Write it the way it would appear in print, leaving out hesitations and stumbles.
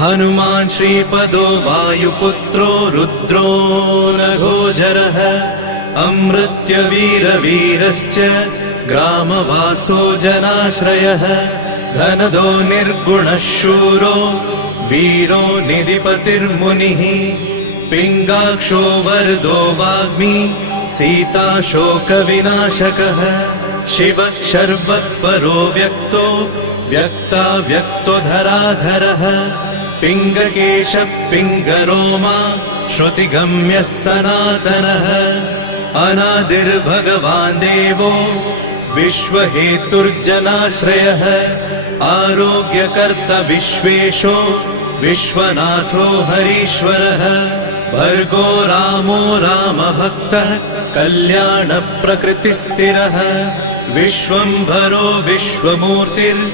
हनुमान् श्रीपदो वायुपुत्रो रुद्रो नघोजरः अमृत्यवीरवीरश्च ग्रामवासो जनाश्रयः धनदो निर्गुणः शूरो वीरो निधिपतिर्मुनिः पिङ्गाक्षो वरदो वाग्मी सीता शोकविनाशकः शिवः शर्वः परो व्यक्तो व्यक्तो धराधरः पिङ्गकेशः पिङ्गरोमा श्रुतिगम्यः सनातनः अनादिर्भगवान् देवो विश्वहेतुर्जनाश्रयः आरोग्यकर्ता विश्वेशो विश्वनाथो हरीश्वरः भर्गो रामो रामभक्तः कल्याणप्रकृतिस्थिरः विश्वम्भरो विश्वमूर्तिर्